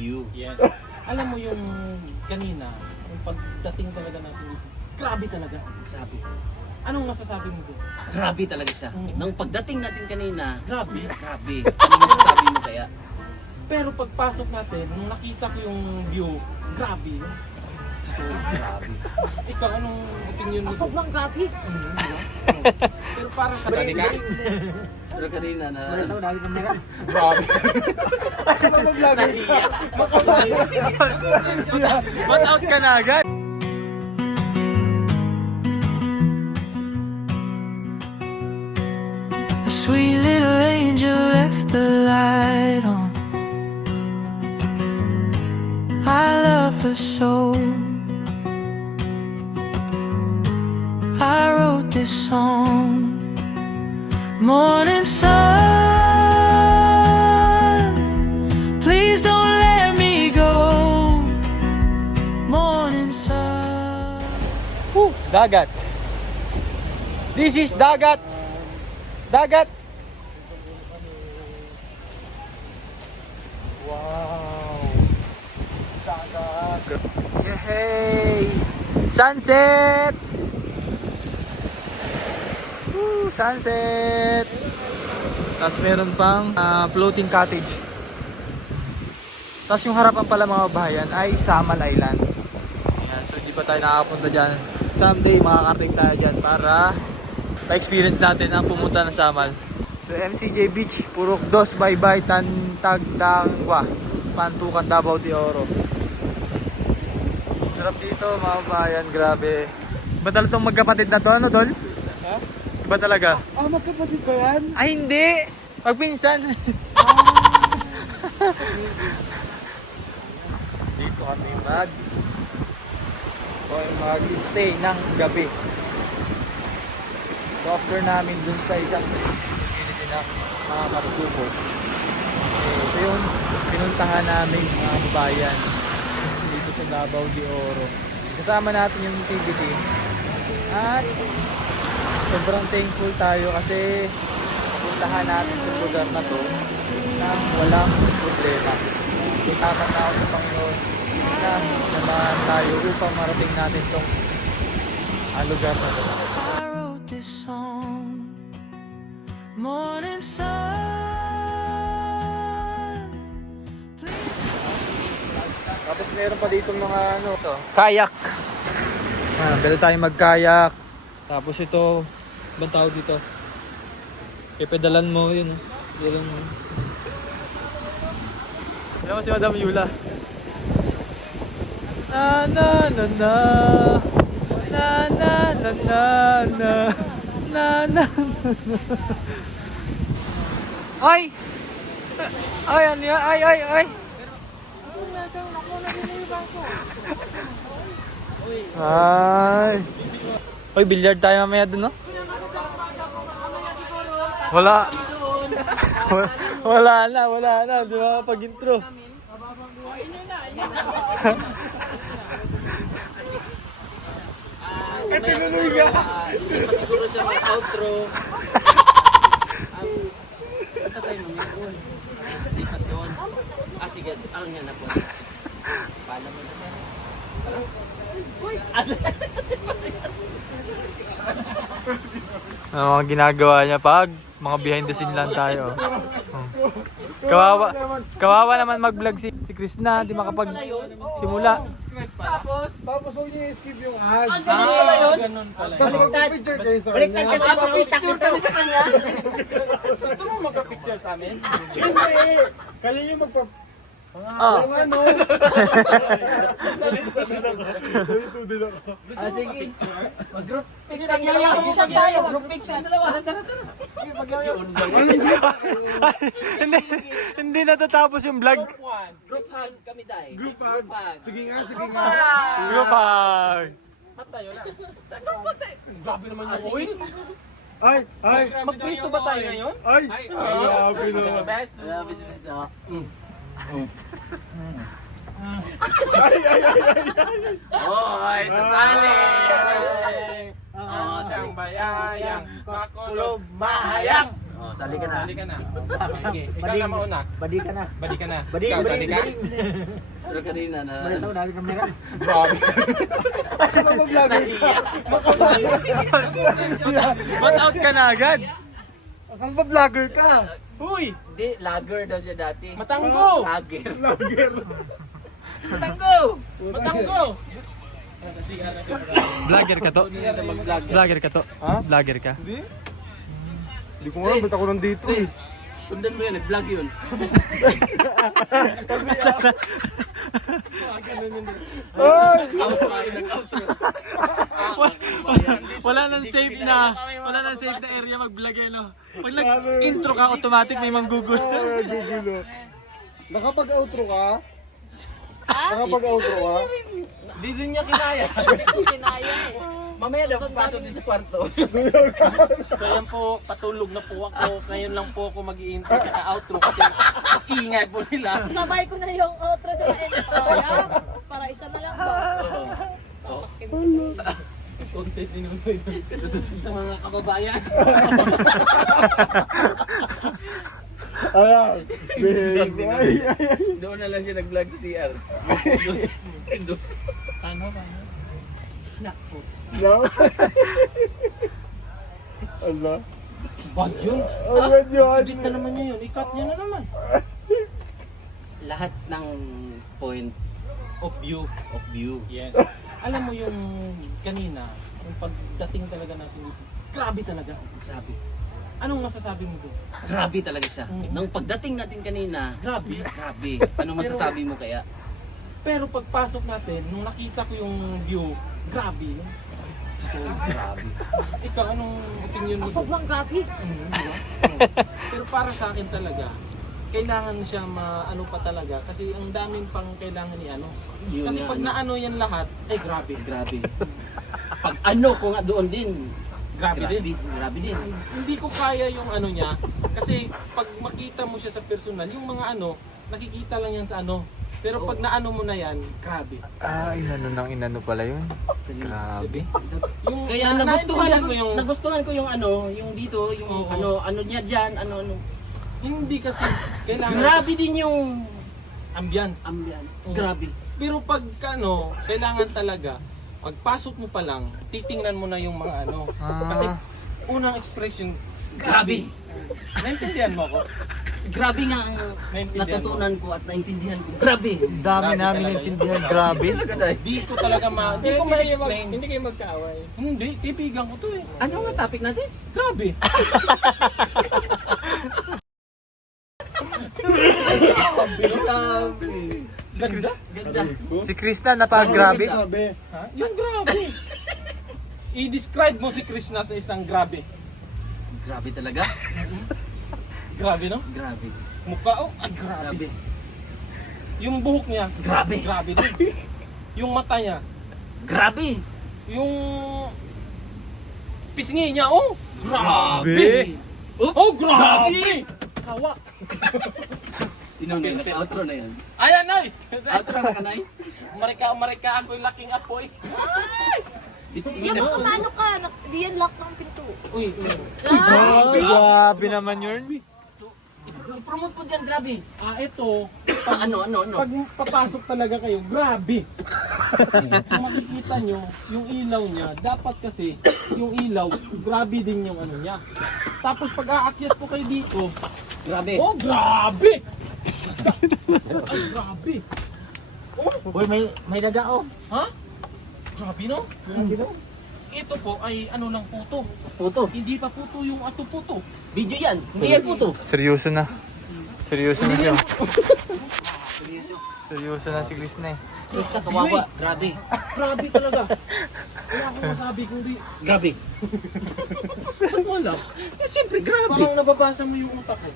You. Yes. Alam mo yung kanina, yung pagdating talaga natin, grabe talaga. Grabe. Anong masasabi mo doon? Grabe talaga siya. Nung pagdating natin kanina, Grabe. grabe. Ano masasabi mo kaya? Pero pagpasok natin, nung nakita ko yung view, grabe. Grabe. Ikaw, anong opinion mo? Sobrang grabe. Pero para sa kanina, Pero kanina na... grabe. Ba't out ka na agad? A sweet little angel left the light on. I love her so. I wrote this song. Morning sun, please don't let me go. Morning sun. Dagat. This is dagat. Dagat. Wow. Dagat. Yay! Sunset. Woo, sunset. Tapos meron pang floating cottage. Tapos yung harapan pala mga bahayan ay Samal Island. Ayan, so di pa tayo nakakapunta dyan. Someday makakarating tayo dyan para pa-experience natin ang pumunta ng Samal. So MCJ Beach, Purok 2, Baybay, Tagtangwa, Pantukan, Davao de Oro. Sarap dito mga bayan, grabe. Ba talaga itong magkapatid na to, ano Dol? Ha? Ba talaga? Ah, magkapatid ba yan? Ay hindi! Pagpinsan! Dito kami mag-stay ng gabi. So after namin dun sa isang community na mga Martubo, ito yung pinuntahan namin mga babayan dito sa Davao de Oro. Kasama natin yung TBT at sobrang thankful tayo kasi puntahan natin sa lugar na to nang walang problema. Tatapat na ako sa Panginoon na naman tayo upang marating natin itong lugar na to. I wrote this song. Morning sun. Tapos meron pa dito mga ano to, kayak. Pwede tayong mag-kayak. Tapos ito, ibang tawag dito. Ipedalan mo yun. Yung... Alam mo si Madam Yula. Na na na na. Na na na na na. Na na na. Ay! Ay, ano yan? Ay, ay, ay! Ay. Oy, billiard tayo mamaya dun, no? Wala. Wala na. Di ba pag-intro? Tinuloy ka! Siguro siya may outro. Punta tayo mamaya doon. Lipat doon. Sige, ang yan na po. Paalam mo na siya. Ano mga ginagawa niya pag mga behind the scene lang tayo. Kawawa naman mag-vlog si Krishna, di makapag-simula. Tapos huwag niyo i-skip yung ads. ganun pala. Tapos mag-picture kayo sa kanya. Picture kami sa kanya. Gusto mo magka-picture sa amin? Hindi! Kaya yung yung ano? Sige. Mag-group Nagyayakong tayo. Group picture. Hindi natatapos yung vlog. Group hug kami tayo. Group hug. Sige nga. Group hug. Tayo na. Grabe naman yung voice. Ay! Magprito ba tayo ngayon? Ay! Grabe naman. Best. Oy, sasali! Sang bayayang, makulob, mahayang. Sali ka na. Sali ka na. Sige, ikaw na mauna. Badi ka na. Badi ka na. Ikaw, sali ka. Pero kanina na... Ito, dami kamera. Grabe. Nahiya. Ba't out ka na agad? Akang ba vlogger ka? Uy! Hindi, lager daw siya dati. Matanggo! Lager. Matanggo! Matanggo! Vlogger ka to? Vlogger ka to? Ha? Vlogger ka? Hindi ko alam, ba't ako nandito eh. Sundan mo yan, nag-vlog yun. Outro, nag-outro. Wala nang safe na area mag-vlog eh, no? Pag nag-intro ka, automatic may manggugol. Gugulo. Nakapag-outro ka? Nakapag-outro ka? Di din niya kinaya. Mamaya dapat pasok siya sa kwarto. So yan po, patulog na po ako. Ngayon lang po ako mag-i-intro at outro kasi ingay po nila. Sabay ko na yung outro at intro. Para isa na lang ba? Content din naman po yun. Sa mga kababayan. Ayan. Behave. Ay. Doon na lang siya nag-vlog sa CR. Paano? No? Allah. Bad yun. Oh my God. Edit na naman niya yun. I-cut niya na naman. Lahat ng point Of view. of view. Yes. Alam mo yung kanina, yung pagdating talaga natin dito, grabe talaga. Grabe. Anong masasabi mo doon? Grabe talaga siya. Nang pagdating natin kanina, Grabe. grabe. Ano masasabi mo kaya? Pero pagpasok natin, nung nakita ko yung view, grabe. Grabe. Ikaw, anong opinion mo doon? Sobrang grabe. Diba? Pero para sa akin talaga, kailangan siya maano pa talaga kasi ang daming pang kailangan ni ano. Yun Kasi nga, pag ano. naano yan lahat, ay grabe. Grabe. Pag ano ko nga doon din. Grabe din. Grabe din. Hindi ko kaya yung ano niya kasi pag makita mo siya sa personal, yung mga ano, nakikita lang yan sa ano. Pero pag naano mo na yan, grabe. Ah, inano pala yun. Grabe. Yung Kaya nagustuhan ko yung ano, yung dito, yung Oo. ano niya diyan, ano. Hindi kasi kailangan Grabe din yung ambience. ambiance. Oo. Grabe. Pero pag ano, kailangan talaga pagpasok mo pa lang, titingnan mo na yung mga ano. Kasi unang expression, Grabe. naintindihan mo ako? Grabe nga ang Naintindihan natutunan ko at naintindihan ko. Grabe. Dami namin naintindihan. Grabe. Di ko talaga hindi ko ma-explain. Hindi kayo magkaaway. Hindi, kaibigan ko to eh. Ano nga topic natin? Grabe. Grabe. Ganda. Ganda. Si Krista napag-grabe. Sabi. Ha? Yung grabe. I-describe mo si Krishna sa isang grabe. Grabe talaga. Grabe, no? Grabe. Mukha, oh, ay grabe. Grabe. Yung buhok niya, Grabe. grabe din. Yung mata niya, Grabe. yung pisngi niya, oh, grabe. Grabe. Oh, grabe. Kawa. Inunod. Outro na yan. Ayan, ay. Outro na kanay. Umarika ako yung laking apoy. Yan, baka paano ka? Di yan lock ng pinto. Uy, Grabe naman yun. Promote mo dyan, grabe. ito, Ano. pag papasok talaga kayo, grabe. Kasi kung makikita nyo, yung ilaw niya, dapat kasi yung ilaw, grabe din yung ano niya. Tapos pag aakyat po kayo dito, Grabe. oh grabe! Ay grabe! Uy, may daga oh. Ha? Grabe no? Ito po ay ano lang puto. Puto. Hindi pa puto yung ato puto. Video yan. Hindi yan puto. Seryoso na. Seryoso na siya. Seryoso na si Krista eh. Krista, kawawa. Grabe. Grabe talaga. Wala akong masabi kundi Grabe. wala. Siyempre, grabe. Parang nababasa mo yung utak ko.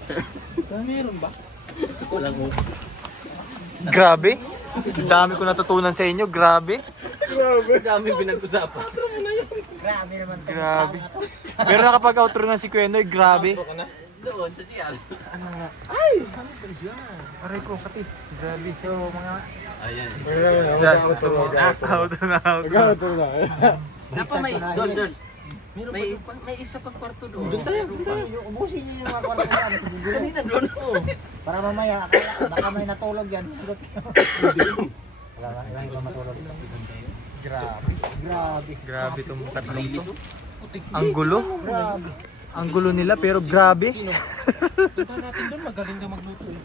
Meron ba? Walang mo. Grabe. Ang dami ko natutunan sa inyo. Grabe. Dami pinag-usapan. Grabe. Pero nakapag-outro na si Kwenoy. Grabe. Outro ka na? Doon sa CR. Aray ko, pati. Grabe. So, mga... Ayan. Outro na. Outro na. Nag-outro na. Napa may, doon. May isa pang kwarto doon. Doon tayo. Ubusin niyo yung mga kwarto yan. Kanina doon. Para mamaya, baka may natulog yan. Wala ba matulog? Grabe tong tatlong to. Ang gulo. Ang gulo nila pero grabe. Punta natin doon, magaling na magluto eh.